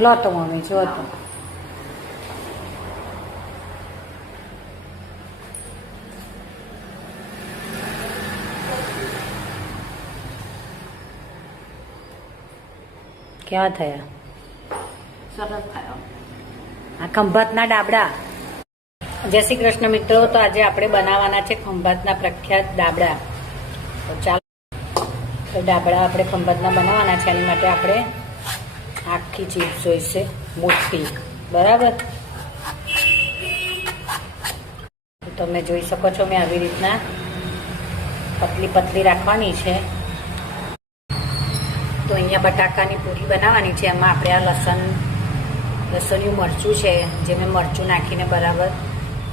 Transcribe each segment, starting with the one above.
લો તો મમ્મી જો તો કેવા થયા? સરસ થયો. આ ખંભાતના ડાબડા. જય શ્રી કૃષ્ણ મિત્રો. તો આજે આપણે બનાવવાના છે ખંભાતના પ્રખ્યાત ડાબડા. તો ચાલો, તો ડાબડા આપણે ખંભાતના બનાવવાના છે. એની માટે આપણે આખી ચીપ્સ જોઈશે, મોટી, બરાબર. તમે જોઈ શકો છો મેં આવી રીતના પતલી પતલી રાખવાની છે. તો અહીંયા બટાકાની પૂરી બનાવવાની છે. એમાં આપણે આ લસણિયું મરચું છે, જે મેં મરચું નાખીને બરાબર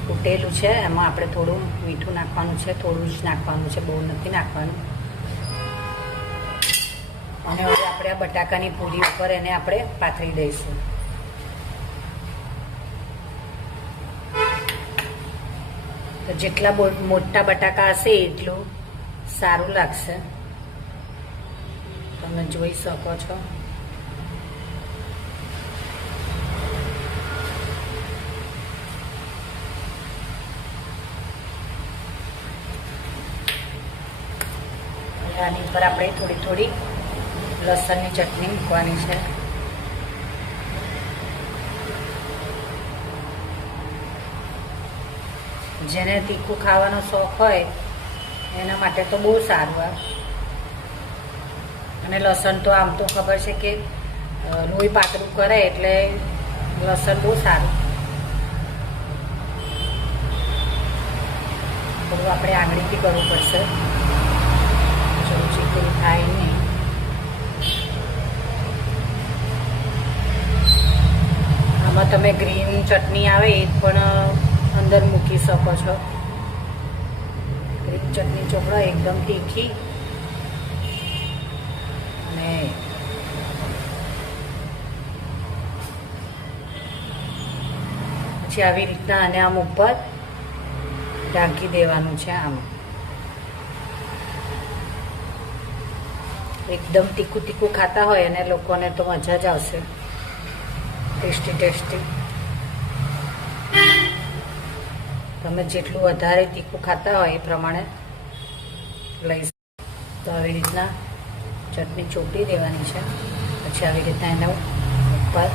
કૂટેલું છે. એમાં આપણે થોડું મીઠું નાખવાનું છે, થોડું જ નાખવાનું છે, બહુ નથી નાખવાનું. અને હવે આપણે આ બટાકાની પૂરી ઉપર એને આપણે પાથરી દઈશું. તો જેટલા મોટા બટાકા હશે એટલું સારું લાગશે. તમે જોઈ શકો છો. આની ઉપર આપણે થોડી થોડી લસણની ચટણી મૂકવાની છે. જેને તીખું ખાવાનો શોખ હોય એના માટે તો બહુ સારું આ. અને લસણ તો આમ તો ખબર છે કે લોહી પાતળું કરે, એટલે લસણ બહુ સારું. થોડું આપણે આંગળીથી કરવું પડશે, ચમચી કોઈ થાય નહીં. આમાં તમે ગ્રીન ચટણી આવે એ પણ અંદર મૂકી શકો છો. ગ્રીન ચટણી ચોપડા એકદમ તીખી. અને પછી આવી રીતના અને આમ ઉપર ઢાંકી દેવાનું છે. આમ એકદમ તીખું તીખું ખાતા હોય અને લોકોને તો મજા જ આવશે. Tasty tasty. તમે જેટલું વધારે તીખું ખાતા હોય એ પ્રમાણે લઈ. તો આવી રીતના ચટણી ચોપડી દેવાની છે. પછી આવી રીતના એના ઉપર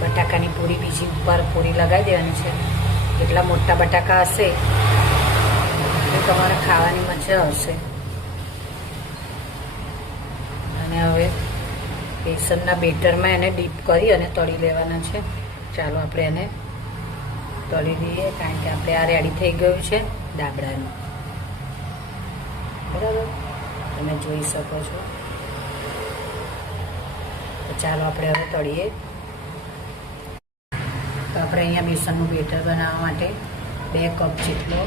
બટાકાની પૂરી, બીજી ઉપર પૂરી લગાવી દેવાની છે. જેટલા મોટા બટાકા હશે એ તમારે ખાવાની મજા આવશે. અને હવે બેસનના બેટરમાં એને ડીપ કરી અને તળી લેવાના છે. ચાલો આપણે એને તળી દઈએ, કારણ કે આપણે આ રેડી થઈ ગયું છે ડાબડાનું. બરાબર, તમે જોઈ શકો છો. તો ચાલો આપણે હવે તળીએ. તો આપણે અહીંયા બેસનનું બેટર બનાવવા માટે 2 કપ જેટલો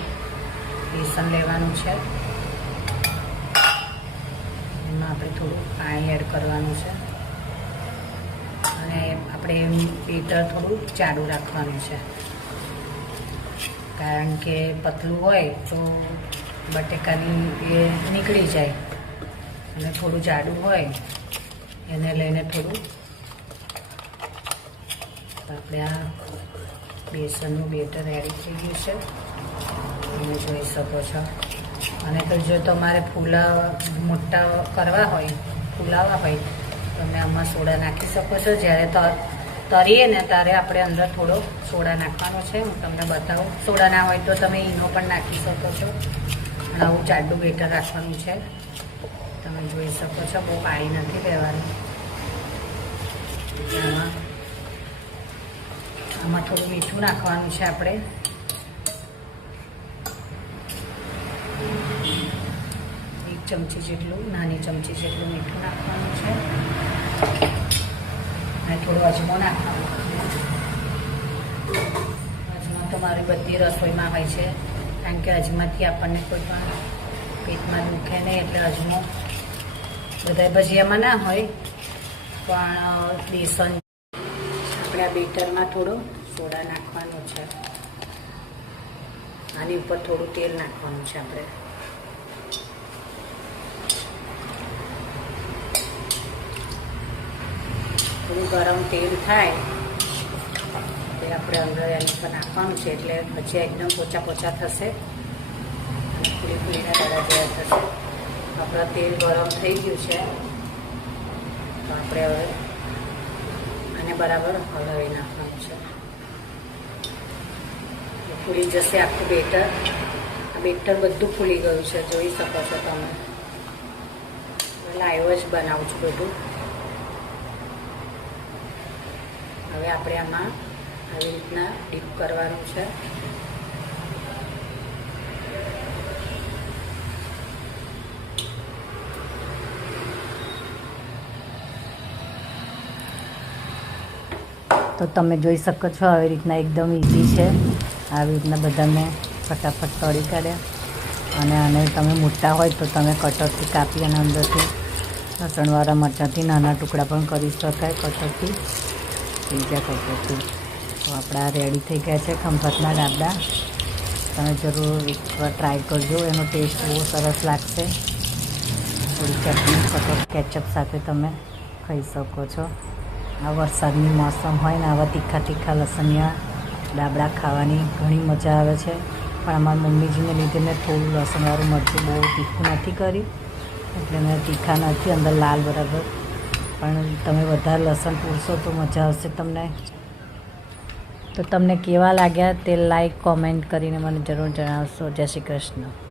બેસન લેવાનું છે. એમાં આપણે થોડું પાણી એડ કરવાનું છે. અને આપણે બેટર થોડું જાડું રાખવાનું છે, કારણ કે પતલું હોય તો બટેકાની એ નીકળી જાય. અને થોડું જાડું હોય એને લઈને થોડું. આપણે આ બેસનનું બેટર રેડી થઈ ગયું છે, તમે જોઈ શકો છો. અને તો જો તમારે મોટા કરવા હોય, ફૂલાવા હોય, તમે આમાં સોડા નાખી શકો છો. જ્યારે તરીએ ને ત્યારે આપણે અંદર થોડો સોડા નાખવાનો છે. હું તમને બતાવું. સોડા ના હોય તો તમે ઈનો પણ નાખી શકો છો. અને આવું જાડું બેટર રાખવાનું છે. તમે જોઈ શકો છો. બહુ પાણી નથી લેવાનું. આમાં થોડું મીઠું નાખવાનું છે. આપણે 1 ચમચી જેટલું, નાની ચમચી જેટલું મીઠું નાખવાનું છે. અને થોડો અજમો નાખવાનો. અજમો તો મારી બધી રસોઈમાં હોય છે, કારણ કે અજમાથી આપણને કોઈ પણ પેટમાં દુખે નહીં. એટલે અજમો બધા ભજીયામાં ના હોય, પણ બેસન આપણે આ બેટરમાં થોડો સોડા નાખવાનો છે. આની ઉપર થોડું તેલ નાખવાનું છે. આપણે થોડું ગરમ તેલ થાય તે આપણે અંદર એની પર નાખવાનું છે એટલે ભજીયા એકદમ પોચા પોચા થશે અને ફૂલી ફૂલીને દડા જેવા થશે. આપણા તેલ ગરમ થઈ ગયું છે તો આપણે હવે આને બરાબર હલાવી નાખવાનું છે. ફૂલી જશે આખું બેટર. આ બેટર બધું ફૂલી ગયું છે, જોઈ શકો છો તમે. લાઈવ જ બનાવું છું બધું. હવે આપણે આમાં આવી રીતના ડીપ કરવાનું છે. તો તમે જોઈ શકો છો આવી રીતના એકદમ ઇઝી છે. આવી રીતના બધાને ફટાફટ તળી કાઢ્યા. અને આને તમે મોટા હોય તો તમે કટરથી કાપી અને અંદરથી લસણવાળા મરચાંથી નાના ટુકડા પણ કરી શકાય કટરથી, બીજા કટરથી. તો આપણા રેડી થઈ ગયા છે ખંભાતના ડાબડા. તમે જરૂર એકવાર ટ્રાય કરજો, એનો ટેસ્ટ બહુ સરસ લાગશે. થોડી ચટણી સતત કેચઅપ સાથે તમે ખાઈ શકો છો. આ વરસાદની મોસમ હોય ને આવા તીખા તીખા લસણિયા ડાબડા ખાવાની ઘણી મજા આવે છે. પણ અમારા મમ્મીજીને લીધે મેં થોડું લસણવાળું મરચું બહુ તીખું નથી કર્યું એટલે મેં તીખા નથી, અંદર લાલ બરાબર. પણ તમે વધારે લસણ પૂરશો તો મજા આવશે તમને. તો તમને કેવા લાગ્યા તે લાઈક કોમેન્ટ કરીને મને જરૂર જણાવશો. જય શ્રી કૃષ્ણ.